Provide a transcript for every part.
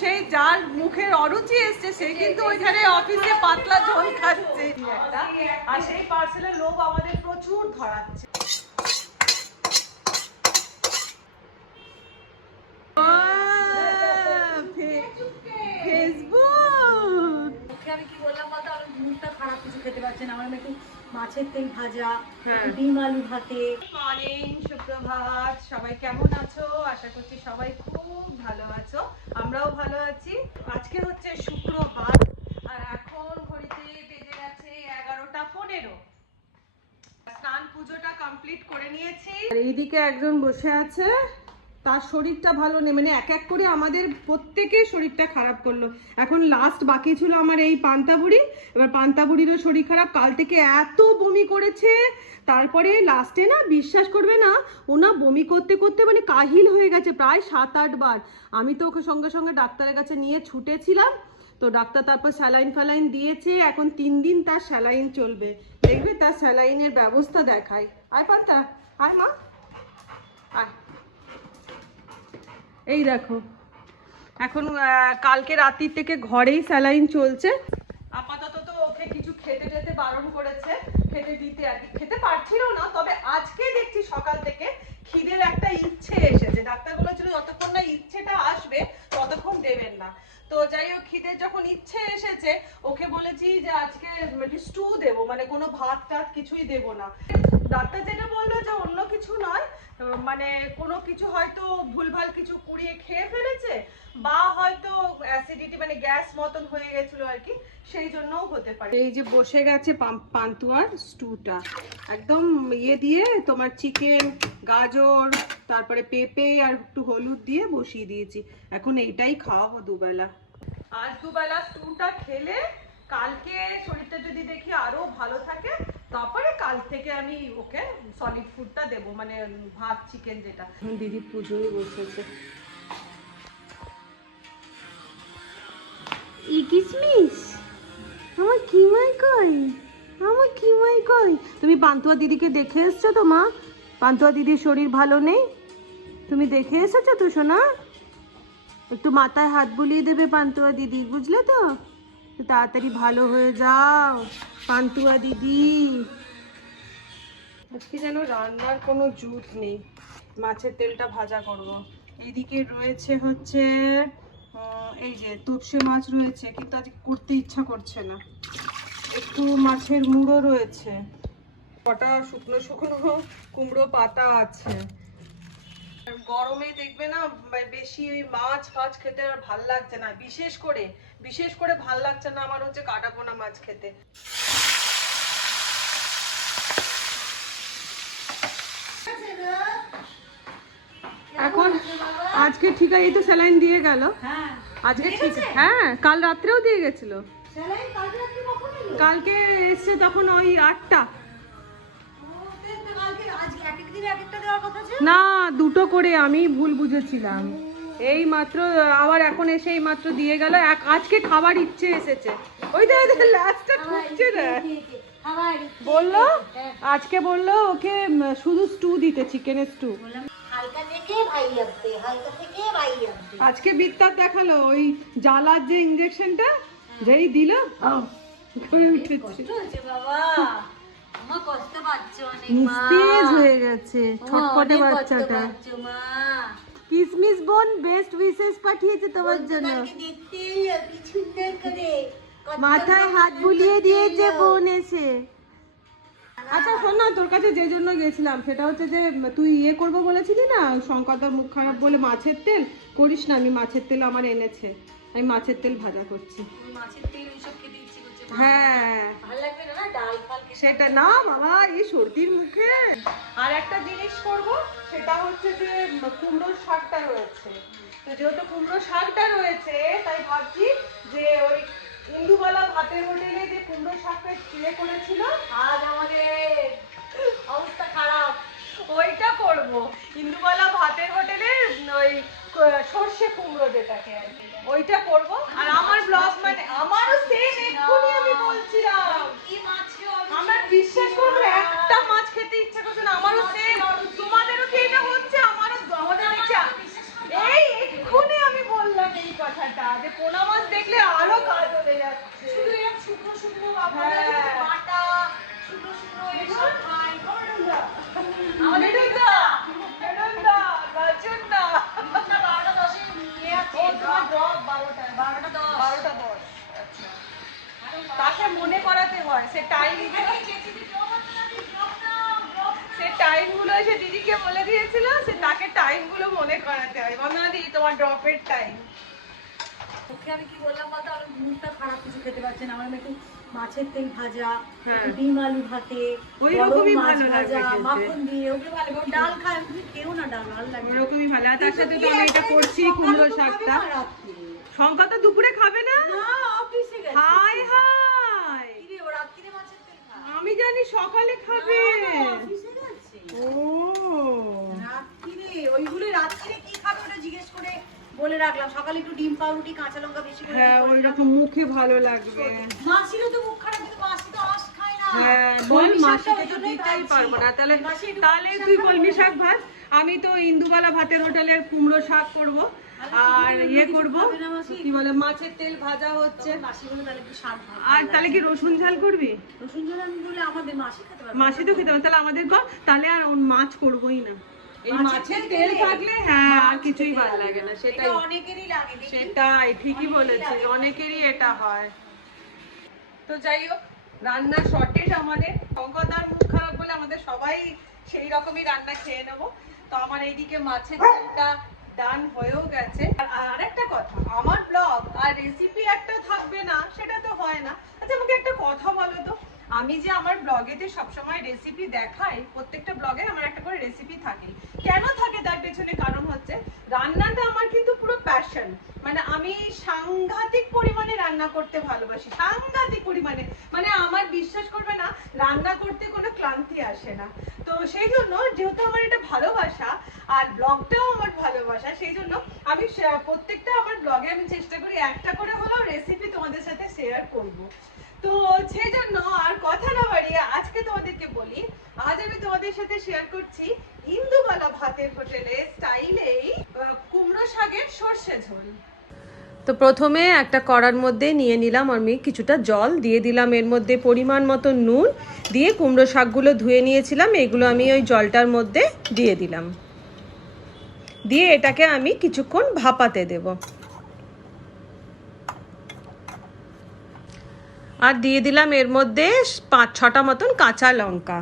সেই যার মুখের অরুচি এসছে সে কিন্তু ওইখানে অফিসে পাতলা ঝোল খাচ্ছে আর সেই পার্সেলের লোভ আমাদের প্রচুর ধরাচ্ছে। আমি কি বললাম বলতো, আমার মুখটা খারাপ, কিছু খেতে পারছে না। আমার একটু মাছের তেল ভাজা, ডিম আলু ভাতে। মর্নিং, সুপ্রভাত, সবাই কেমন আছো? আশা করছি সবাই খুব ভালো আছো, আমরাও ভালো আছি। আজকে হচ্ছে শুক্রবার আর এখন ঘড়িতে বেজে গেছে 11:15। স্নান পুজোটা কমপ্লিট করে নিয়েছি। আর এইদিকে একজন বসে আছে, তার শরীরটা ভালো নেই, মানে এক এক করে আমাদের প্রত্যেকের শরীরটা খারাপ করলো। এখন লাস্ট বাকি ছিল আমার এই পান্তাবুড়ি, এবার পান্তাবুড়িরও শরীর খারাপ, কাল থেকে এত বমি করেছে। তারপরে লাস্টে না, বিশ্বাস করবে না, ওনা বমি করতে করতে মানে কাহিল হয়ে গেছে প্রায় 7-8 বার। আমি তো ওকে সঙ্গে সঙ্গে ডাক্তারের কাছে নিয়ে ছুটেছিলাম, তো ডাক্তার তারপর স্যালাইন ফ্যালাইন দিয়েছে। এখন 3 দিন তার স্যালাইন চলবে, দেখবে তার স্যালাইনের ব্যবস্থা দেখায়। আয় পান্তা, আয় মা, আয়। এই দেখো, এখন কালকে রাত্রির থেকে ঘরেই স্যালাইন চলছে। আপাতত তো ওকে কিছু খেতে টেতে বারণ করেছে, খেতে দিতে আর কি, খেতে পারছিল না। তবে আজকে দেখছি সকাল থেকে খিদের একটা ইচ্ছে এসেছে। ডাক্তার বলেছিল যতক্ষণ না ইচ্ছেটা আসবে ততক্ষণ দেবেন না। তো যাই হোক, খিদের যখন ইচ্ছে এসেছে ওকে বলেছি যে আজকে স্টু দেবো, মানে কোনো ভাত টাত কিছুই দেবো না। ডাক্তার যেটা বললো যে অন্য কিছু নয়, মানে কোনো কিছু হয়তো ভুলভাল কিছু কুড়িয়ে খেয়ে ফেলেছে, বা হয়তো অ্যাসিডিটি মানে গ্যাস মতন হয়ে গেছিল আর কি, সেই জন্যও হতে পারে। এই যে বসে গেছে পান্তুয়ার স্টুটা, একদম ইয়ে দিয়ে তোমার চিকেন, গাজর, তারপরে পেঁপে আর একটু হলুদ দিয়ে বসিয়ে দিয়েছি। এখন এইটাই খাওয়াবো দুবেলা। আজ দুবেলা স্টুটা খেলে কালকে শরীরটা যদি দেখি আরো ভালো থাকে, তারপরে কাল থেকে আমি ওকে সলিড ফুডটা দেবো, মানে ভাত চিকেন যেটা। দিদি পুজোয় বসেছে। ই কিসমিস আমার কিমাই কই, আমার কিমাই কই। তুমি পান্তুয়া দিদিকে দেখে এসছো তো মা? পান্তুয়া দিদির শরীর ভালো নেই, তুমি দেখে এসেছো তো সোনা? একটু মাথায় হাত বুলিয়ে দেবে পান্তুয়া দিদি, বুঝলে তো? তাড়াতাড়ি ভালো হয়ে যাও পান্তুয়া দিদি। আজকে যেন রান্নার কোনো জুত নেই, মাছের তেলটা ভাজা করব। এইদিকে রয়েছে হচ্ছে এই যে তোপসে মাছ রয়েছে, কিন্তু আজকে করতে ইচ্ছা করছে না। একটু মাছের মুড়ো রয়েছে, কটা শুকনো শুকনো কুমড়ো পাতা আছে। গরমে দেখবে না বেশি মাছ ফাছ খেতে আর ভাল লাগছে না, বিশেষ করে ভাল লাগছে না আমার হচ্ছে কাটা পোনা মাছ খেতে। এখন আজকে ঠিক আছে, এই তো স্যালাইন দিয়ে গেল আজকে, ঠিক হ্যাঁ, কাল রাত্রেও দিয়ে গেছিল। কালকে এসছে তখন ওই 8টা। না, 2টো করে, আমি ভুল বুঝেছিলাম। এই মাত্র আবার এখন এসে এই মাত্র দিয়ে গেল। আজকে খাবার ইচ্ছে এসেছে, ওই দেখে লাস্টটা ঠুকছে না। বললো আজকে, বললো ওকে শুধু স্টু দিতে, চিকেনের স্টু। আজকে বিত্তার দেখালো ওই জ্বালার যে ইঞ্জেকশনটা, যেই দিল নিস্তেজ হয়ে গেছে ছটপটে বাচ্চাটা। কিসমিস বোন বেস্ট উইশেস পাঠিয়েছে তোমার জন্য, মাথায় হাত বুলিয়ে দিয়েছে বোন এসে। আচ্ছা শোন না, তোর কাছে যে জন্য গেছিলাম সেটা হচ্ছে যে তুই ইয়ে করবো বলেছিলি না, শঙ্করদার মুখ খারাপ বলে মাছের তেল করিস না। আমি মাছের তেল আমার এনেছে, আমি মাছের তেল ভাজা করছি। হ্যাঁ সেটা না বাবা, এই সর্দির মুখে। আর একটা জিনিস করব, সেটা হচ্ছে যে কুমড়োর শাকটা রয়েছে। তো যেহেতু কুমড়োর শাকটা রয়েছে, তাই ভাবছি যে ওই ইন্দুবালা ভাতের হোটেলে যে কুমড়ো শাকটা চিড়ে করেছিল, আজ আমাদের অবস্থা খারাপ, ওইটা করব। ইন্দুবালা ভাতের হোটেলে ওই সর্ষে কুমড়ো যেটাকে আর কি, ওইটা করব। আর আমার ব্লগ মানে আমারও সেম, এক্ষুনি আমি বলছিলাম আমার বিশ্বাস করবো একটা মাছ খেতে ইচ্ছা করছে না। আমারও সেম, তোমাদেরও কি এটা হচ্ছে? আমারও, আমাদের এই এক্ষুনি আমি বললাম এই কথাটা। ব্যাপারটা যে পোনা মাছ দেখলে আরো কাজ হয়ে যাচ্ছে। শুধু এরকম শুকনো শুকনো হ্যাঁ। বাটা শুকনো শুকনো এসব খাই আমাদের ডুন্দা, ডুন্দা, গাজর না। 12টা 10 নিয়ে আছে ও তোমার ড্রপ 12টা 12টা 10 12টা 10। আচ্ছা, তাকে মনে করাতে হয়, সে টাইম সে টাইম গুলো সে দিদিকে বলে দিয়েছিল, সে তাকে টাইম গুলো মনে করাতে হয়। বন্ধনা দি তোমার ড্রপের টাইম। ওকে আমি কি বললাম বলতো, আমি মুখটা খারাপ কিছু খেতে পারছি না, আমার একটু মাছের তেল ভাজা, হ্যাঁ। ডিম আলু ভাতে, ওই গরম রকমই মাছ ভালো লাগবে ভাজা, খেতে। মাখন দিয়ে ওগুলো ভালো লাগে। ডাল খাই আমি, তুমি খেও না ডাল, ভালো লাগে না। ওরকমই ভালো। আর তার সাথে তো কিন্তু আমি এটা কি করছি একটা কুমড়ো সকালে তো শাকটা। খাবে না রাত্রে। শঙ্কা তো দুপুরে খাবে না। না, অফিসে গেছে। হাই হাই, কি রে, ও রাত্রে মাছের তেল খায়? আমি জানি সকালে খাবে। না, না, অফিসে গেছে। ও রাত্রে, ওইগুলো রাত্রে কি খাবে ওটা জিজ্ঞেস করে বলে রাখলাম। সকালে একটু ডিম পাউরুটি কাঁচা লঙ্কা বেশি করে হ্যাঁ, দিয়ে করে ওইরকম মুখে ভালো লাগবে। মাছিরও তো মুখ খারাপ, কিন্তু মাছি তো আঁশ খায় না। হ্যাঁ, বল কলমি শাকটা মাসিকে ওই তো জন্যই দিতেই ভাবছি। পারবো না। তাহলে মাসি একটু তাহলে কলমি তুই শাক কলমি খাবে শাক না? ভাত, আমি তো ইন্দুবালা ভাতের হোটেলের কুমড়ো শাক করব। আর ইয়ে করব, খাবে না মাসি? কি বলে, মাছের তেল ভাজা হচ্ছে। তখন মাসি বলে তাহলে একটু শাক ভাত আর ভালো তাহলে লাগে। কি রসুন ঝাল করবি? রসুন ঝোল আমি বলে আমাদের মাসি খেতে পারবে না। মাসি তো খেতে হবে, তাহলে আমাদের কর। তাহলে আর মাছ করবোই না। এই মাছের মাছের তেল তেল থাকলে হ্যাঁ আর মাছ কিছুই খেতে ভালো লাগে না। এটা সেটাই অনেকেরই লাগে দেখি। সেটাই ঠিকই অনেকেরই বলেছিস, লাগে। অনেকেরই এটা হয়। তো যাই হোক, রান্না শর্টেজ আমাদের। শঙ্করদার মুখ খারাপ বলে আমাদের সবাই সেই রকমই রান্না খেয়ে নেবো। তো আমার এইদিকে মাছের তেলটা ডান হয়েও গেছে। আর আরেকটা কথা, আমার ব্লগ আর রেসিপি একটা থাকবে না সেটা তো হয় না। আচ্ছা আমাকে একটা কথা বলো তো, আমি যে আমার ব্লগেতে সবসময় রেসিপি দেখাই, প্রত্যেকটা ব্লগে আমার একটা করে রেসিপি থাকে। কেন থাকে তার পেছনে কারণ হচ্ছে, রান্নাটা আমার কিন্তু পুরো প্যাশন। মানে আমি সাংঘাতিক পরিমাণে রান্না করতে ভালোবাসি, সাংঘাতিক পরিমাণে। মানে আমার বিশ্বাস করবে না, রান্না করতে কোনো ক্লান্তি আসে না। তো সেই জন্য যেহেতু আমার এটা ভালোবাসা আর ব্লগটাও আমার ভালোবাসা, সেই জন্য আমি প্রত্যেকটা আমার ব্লগে আমি চেষ্টা করি একটা করে হলেও রেসিপি তোমাদের সাথে শেয়ার করব। তো সেই জন্য আর কথা না বাড়িয়ে আজকে তোমাদেরকে বলি, আজ আমি তোমাদের সাথে শেয়ার করছি ইন্দুবালা ভাতের হোটেলে স্টাইলেই কুমড়ো শাকের সর্ষে ঝোল। তো প্রথমে একটা কড়ার মধ্যে নিয়ে নিলাম আমি কিছুটা জল, দিয়ে দিলাম এর মধ্যে পরিমাণ মতো নুন, দিয়ে কুমড়ো শাকগুলো ধুয়ে নিয়েছিলাম এগুলো আমি ওই জলটার মধ্যে দিয়ে দিলাম। দিয়ে এটাকে আমি কিছুক্ষণ ভাপাতে দেব। আর দিয়ে দিলাম এর মধ্যে 5-6টা মতন কাঁচা লঙ্কা,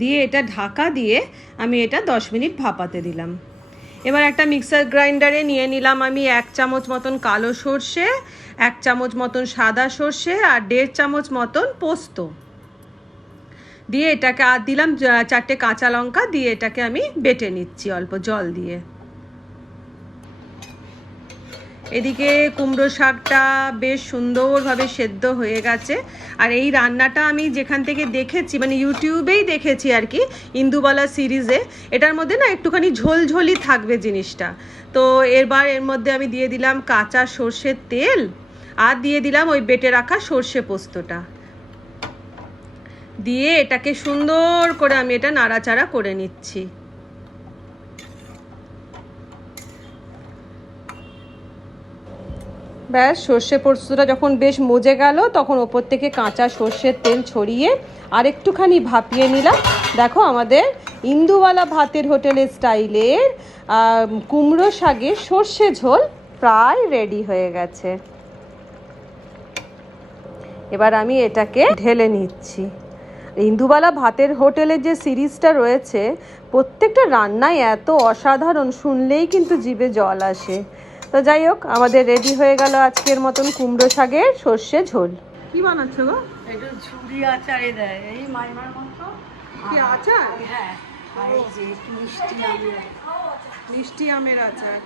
দিয়ে এটা ঢাকা দিয়ে আমি এটা 10 মিনিট ভাপাতে দিলাম। এবার একটা মিক্সার গ্রাইন্ডারে নিয়ে নিলাম আমি 1 চামচ মতন কালো সর্ষে, 1 চামচ মতন সাদা সর্ষে আর 1.5 চামচ মতন পোস্ত, দিয়ে এটাকে আর দিলাম 4টে কাঁচা লঙ্কা, দিয়ে এটাকে আমি বেটে নিচ্ছি অল্প জল দিয়ে। এদিকে কুমড়ো শাকটা বেশ সুন্দরভাবে সেদ্ধ হয়ে গেছে। আর এই রান্নাটা আমি যেখান থেকে দেখেছি, মানে ইউটিউবেই দেখেছি আর কি, ইন্দুবালা সিরিজে, এটার মধ্যে না একটুখানি ঝোলঝোলই থাকবে জিনিসটা। তো এবার এর মধ্যে আমি দিয়ে দিলাম কাঁচা সর্ষের তেল, আর দিয়ে দিলাম ওই বেটে রাখা সর্ষে পোস্তটা, দিয়ে এটাকে সুন্দর করে আমি এটা নাড়াচাড়া করে নিচ্ছি। ব্যাস, সর্ষে পোস্তটা যখন বেশ মজে গেল তখন ওপর থেকে কাঁচা সর্ষের তেল ছড়িয়ে আর একটুখানি ভাপিয়ে নিলাম। দেখো আমাদের ইন্দুবালা ভাতের হোটেলের স্টাইলের কুমড়ো শাকের সর্ষে ঝোল প্রায় রেডি হয়ে গেছে। এবার আমি এটাকে ঢেলে নিচ্ছি। ইন্দুবালা ভাতের হোটেলের যে সিরিজটা রয়েছে, প্রত্যেকটা রান্নাই এত অসাধারণ, শুনলেই কিন্তু জিভে জল আসে। তো যাই হোক, আমাদের রেডি হয়ে গেল আজকের মতন কুমড়ো শাকের সর্ষে ঝোল। কি বানাচ্ছ গো? একটু ঝুড়ি আচারে দেয়, এই মাইমার মতো। কি আচার? হ্যাঁ, আর এই যে একটু মিষ্টি আমের, মিষ্টি আমের আচার।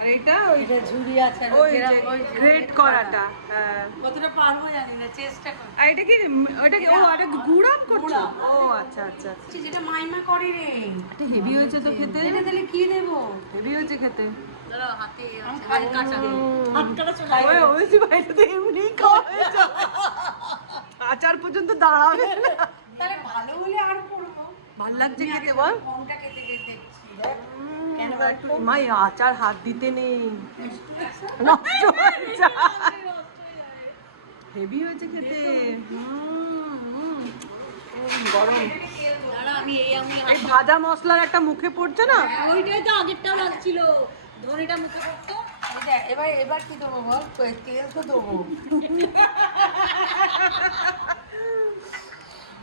আর এটা ওই এটা ঝুড়ি আচার, ওই যে গ্রেট করাটা। হ্যাঁ, কতটা পারবো জানি না, চেষ্টা করি। আর এটা কি, ওটা কি, ও আরে গুড় আম করছো? ও আচ্ছা আচ্ছা, যেটা মাইমা করে রে, এটা হেভি হয়েছে তো খেতে। এটা দিলে কি দেবো? হেভি হয়েছে খেতে। ধরো হাতে হাত কাটা দেবো, হাত কাটা চলে ওই ওই বাইরে তো এমনি খাওয়া হয়ে যায়, আচার পর্যন্ত দাঁড়াবে না। তাহলে ভালো হলে আরো করবো। ভালো লাগছে খেতে বল। কোনটা খেতে খেতে দেখছি। কেন একটু মাই আচার হাত দিতে নেই, নষ্ট হয়ে যায়। হেভি হয়েছে খেতে। গরম। এই ভাজা মশলার একটা মুখে পড়ছে না, ওইটাই তো আগেরটাও লাগছিল, ধনেটা মুখে পড়তো। এবার এবার কি দেবো বল, তেল তো দেবো।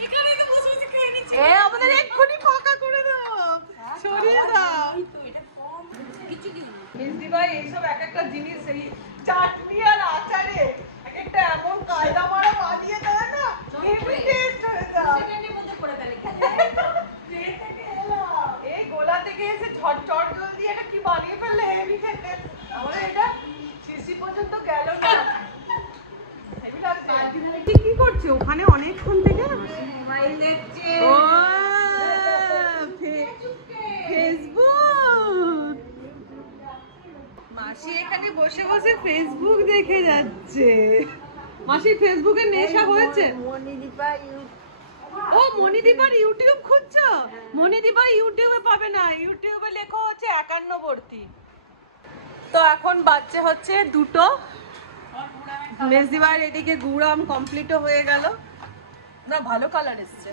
এখানেই তো বসে বসে খেয়ে নিচ্ছি। এ আমাদের এক্ষুনি ফাঁকা করে দাও, সরিয়ে দাও। কিছু দিই মিষ্টি ভাই এইসব এক একটা জিনিস, এই চাটনি আর আচারে এক একটা এমন কায়দা মারা বানিয়ে দেয় না, হেভি টেস্ট হয়ে যায়। সেকেন্ডের মধ্যে করে ফেলে। এই গোলা থেকে এসে ঝটঝট জলদি এটা কি বানিয়ে ফেললে, হেভি খেতে। আমাদের এটা শিশি পর্যন্ত গেল না, হেভি লাগছে। তুই কি করছিস ওখানে অনেকক্ষণ থেকে? মোবাইল দেখছে। ও ফেসবুক, মাসি এখানে বসে বসে ফেসবুক দেখে যাচ্ছে। মাসি ফেসবুকে নেশা হয়েছে? মণিদীপা ও মণিদীপার ইউটিউব খুঁজছো? মণিদীপা ইউটিউবে পাবে না, ইউটিউবে লেখা হচ্ছে 51বর্তী। তো এখন বাচ্চা হচ্ছে 2টো। মেজদিবার এদিকে গুড়াম কমপ্লিটও হয়ে গেল না, ভালো কালার এসছে।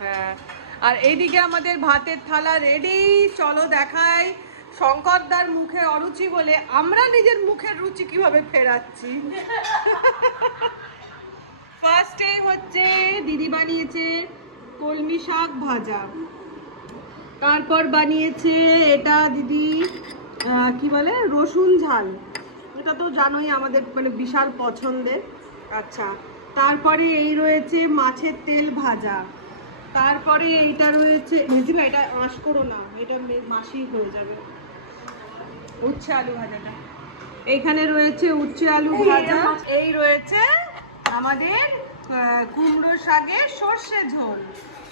হ্যাঁ, আর এইদিকে আমাদের ভাতের থালা রেডি। চলো দেখাই শঙ্করদার মুখে অরুচি বলে আমরা নিজের মুখের রুচি কিভাবে ফেরাচ্ছি। ফার্স্টে হচ্ছে দিদি বানিয়েছে কলমি শাক ভাজা, তারপর বানিয়েছে এটা দিদি কি বলে রসুন ঝাল, এটা তো জানোই আমাদের মানে বিশাল পছন্দের। আচ্ছা, তারপরে এই রয়েছে মাছের তেল ভাজা, তারপরে এইটা রয়েছে মেজিবা, এটা আঁশ করো না, এটা মাসি হয়ে যাবে। উচ্ছে আলু ভাজাটা, এইখানে রয়েছে উচ্ছে আলু ভাজা, এই রয়েছে আমাদের কুমড়ো শাকের সর্ষে ঝোল।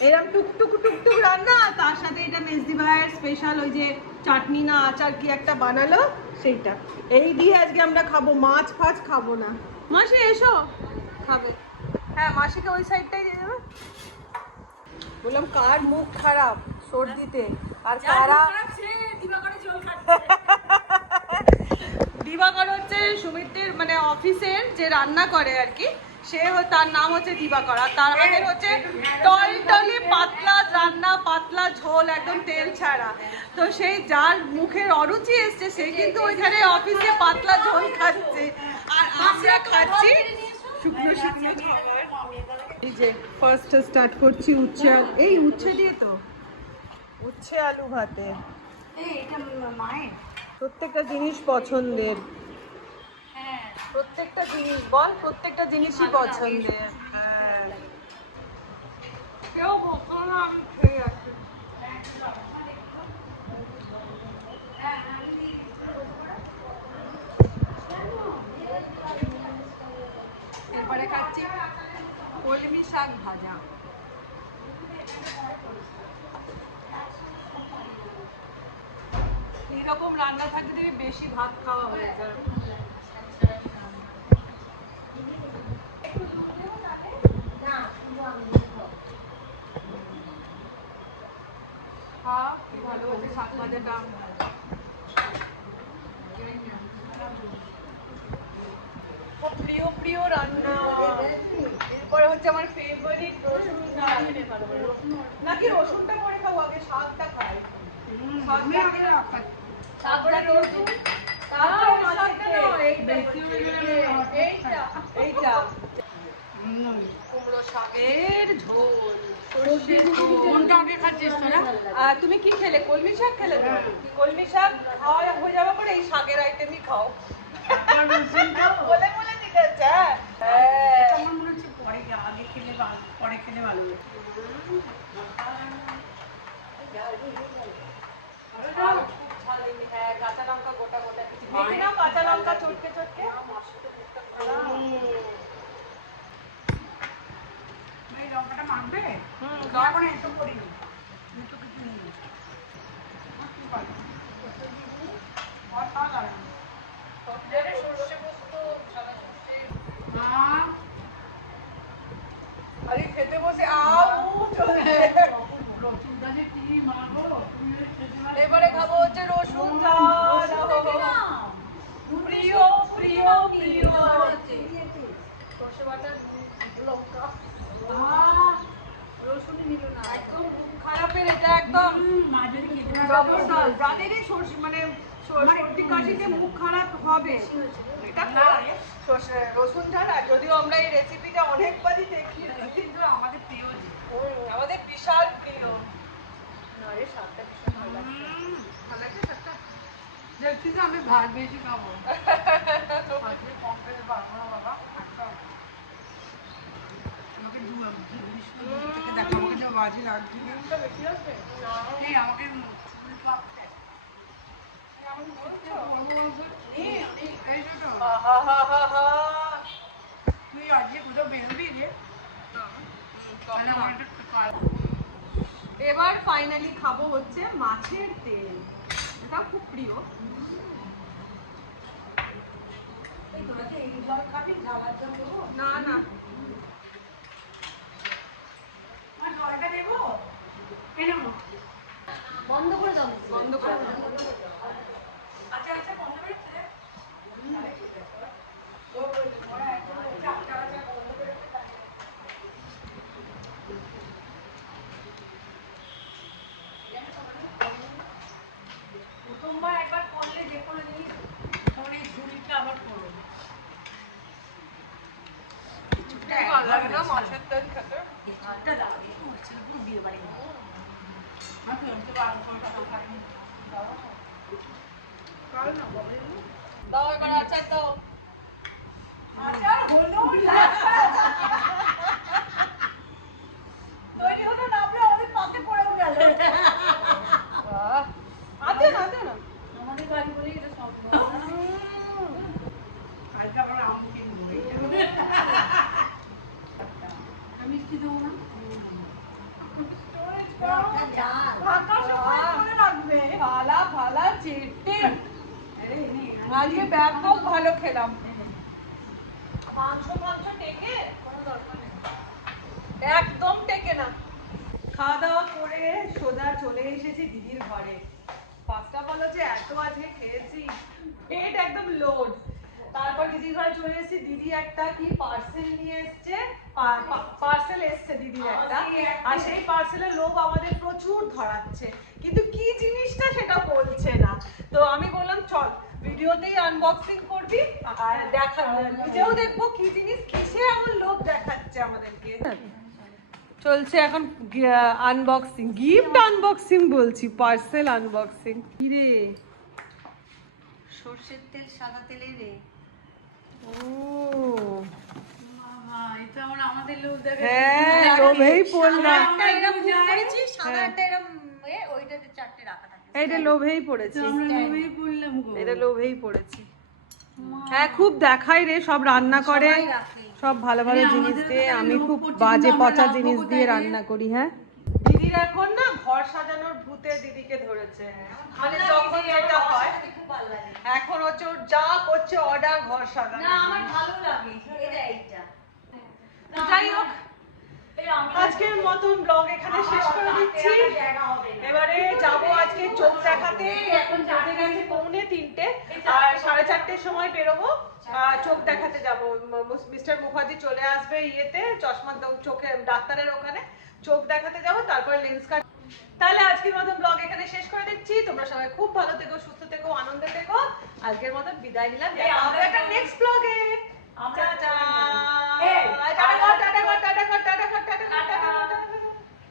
এরকম টুকটুক টুকটুক রান্না, তার সাথে এটা মেজদি ভাইয়ের স্পেশাল ওই যে চাটনি না আচার কি একটা বানালো সেইটা। এই দিয়ে আজকে আমরা খাবো, মাছ ফাছ খাবো না। মাসি এসো খাবে। হ্যাঁ মাসিকে ওই সাইডটাই দিয়ে দেবে। বললাম কার মুখ খারাপ সর্দিতে, আর কারা দিবাকর হচ্ছে সুমিত্রের মানে অফিসের যে রান্না করে আর কি, সে তার নাম হচ্ছে দিবাকর। আর তার আগের হচ্ছে টলটলি পাতলা রান্না, পাতলা ঝোল, একদম তেল ছাড়া। তো সেই যার মুখের অরুচি এসছে সে কিন্তু ওইখানে অফিসে পাতলা ঝোল খাচ্ছে, আর আমরা খাচ্ছি শুকনো শুকনো খাবার। এই যে ফার্স্ট স্টার্ট করছি উচ্ছে, এই উচ্ছে দিয়ে তো উচ্ছে আলু ভাতে। এটা মায়ের প্রত্যেকটা জিনিস পছন্দের, প্রত্যেকটা জিনিস বল, প্রত্যেকটা জিনিসই পছন্দের। হ্যাঁ কেউ বলতো না, আমি খেয়ে আছি। এরপরে খাচ্ছি কলমি শাক ভাজা। এইরকম রান্না থাকলে দেখবি বেশি ভাত খাওয়া হয়ে যায়। ভালো হচ্ছে শাক ভাজাটা। প্রিয় প্রিয় রান্না। এরপরে হচ্ছে আমার ফেভারিট রসুন ডাল। নাকি রসুনটা পরে খাবো, আগে শাকটা খাই। তারপরে রসুন, তারপরে শাকটা দাও। এইটা কুমড়ো শাকের ঝোল, সর্ষের ঝোল। কোনটা আগে খাচ্ছিস তোরা? তুমি কি খেলে? কলমি শাক খেলে তো? কলমি শাক খাওয়া হয়ে যাবে পরে এই শাকের আইটেমই খাও। বলে বলে দিতেছে। হ্যাঁ আমার মনে হচ্ছে পরে আগে খেলে ভালো, পরে খেলে ভালো। হ্যাঁ কাঁচা লঙ্কা গোটা গোটা কিছু দেখি না, কাঁচা লঙ্কা চটকে চটকে। এই লঙ্কাটা মাখবে? লবণ একটু করিনি, একটু কিছু নেই। আরে খেতে বসে আউ চলে। রসুনটা যে কি মাখো, ব্রাদেরই মানে সর্দি কাশিতে মুখ খারাপ হবে, এটা রসুন ঝাড়া। যদিও আমরা এই রেসিপিটা অনেকবারই দেখিয়েছি, কিন্তু আমাদের প্রিয় যে আমাদের বিশাল প্রিয়। এর স্বাদটা ভীষণ ভালো লাগছে। ভালো লাগছে স্বাদটা? দেখছি যে আমি ভাত বেশি খাবো। আজকে কম করে পারবো না বাবা। আমাকে থেকে দেখো আমাকে যে বাজি লাগছে। ডিমটা বেশি আছে? এই আমাকে চুল কাটতে। তুই আজকে কোথাও বেরোবি রে? তাহলে আমার একটা কাল এবার ফাইনালি খাবো হচ্ছে মাছের তেল, এটা খুব প্রিয়। এই তোরা কি এই জল খাবি? ঝালার জল দেবো? না না, আমার জলটা দেবো? এই নাও না। বন্ধ করে দাও। বন্ধ করে দাও। আচ্ছা আচ্ছা বন্ধ করে দে। প্রথমবার একবার করলে যে কোনো জিনিস ফোনে ঝুড়িটা আবার করো। ভালো লাগে না মাছের তেল খেতে? এই ঝুড়িটা দাও, একটু উঠছিল পুরো বিয়ে বাড়ি। আমি তো বারণ করে টাকা খাইনি। দাও এবার আচার দাও। আচ্ছা হলো না। তৈরি হলো না, আমরা আমাদের পাতে পড়েও গেল। আছে না, আছে না। আমাদের বাড়ি বলেই এটা সম্ভব। কালকে আবার আম কিনবো এইটা। আমি মিষ্টি দেবো না? ফালা ফালা চেটে আজকে ব্যাপক ভালো খেলাম। মাংস মাংস টেকে কোনো দরকার নেই, একদম টেকে না। খাওয়া দাওয়া করে সোজা চলে এসেছি দিদির ঘরে। পাঁচটা বলো যে এত আজকে খেয়েছি, পেট একদম লোড। তারপর দিদির ঘরে চলে এসেছি, দিদি একটা কি পার্সেল নিয়ে এসছে, পার্সেল এসছে দিদির একটা, আর সেই পার্সেলের লোভ আমাদের প্রচুর ধরাচ্ছে, কিন্তু কি জিনিসটা সেটা বলছে না। তো আমি বললাম চল ভিডিওতেই আনবক্সিং করবি আর দেখা, নিজেও দেখবো কি জিনিস, কিসে এমন লোভ দেখাচ্ছে আমাদেরকে। চলছে এখন আনবক্সিং, গিফট আনবক্সিং বলছি, পার্সেল আনবক্সিং। কি রে? সর্ষের তেল সাদা তেলের রে। ও বাবা, এটা আমরা আমাদের লোক দেখে। হ্যাঁ, লোভেই পড়লাম। আমরা এরকম করেছি, সাদা একটা এরকম ওইটাতে চারটে রাখা থাকে। এইটা লোভেই পড়েছি, আমরা লোভেই পড়লাম গো। এটা লোভেই পড়েছি। হ্যাঁ, খুব দেখাই রে, সব রান্না করে, সবাই রাখে। সব ভালো ভালো জিনিস দিয়ে। আমি খুব বাজে পচা জিনিস দিয়ে রান্না করি। হ্যাঁ, দিদির এখন না ঘর সাজানোর ভূতে দিদিকে ধরেছে। মানে যখন যেটা হয়, খুব ভালো লাগে। এখন হচ্ছে ওর যা করছে অর্ডার ঘর সাজানো। না আমার ভালো লাগে এইটা। যাই হোক, আজকের মতন ব্লগ এখানে শেষ করে দিচ্ছি। এবারে যাবো আজকে চোখ দেখাতে, এখন বাজে গেছে 2:45, আর 4:30 সময় বেরোবো। চোখ দেখাতে যাবো, মিস্টার মুখার্জি চলে আসবে ইয়েতে, চশমার চোখে ডাক্তারের ওখানে চোখ দেখাতে যাবো, তারপরে লেন্স কাট। তাহলে আজকের মতন ব্লগ এখানে শেষ করে দিচ্ছি। তোমরা সবাই খুব ভালো থেকো, সুস্থ থেকো, আনন্দে থেকো। আজকের মতন বিদায় নিলাম, দেখা হবে একটা নেক্সট ব্লগে।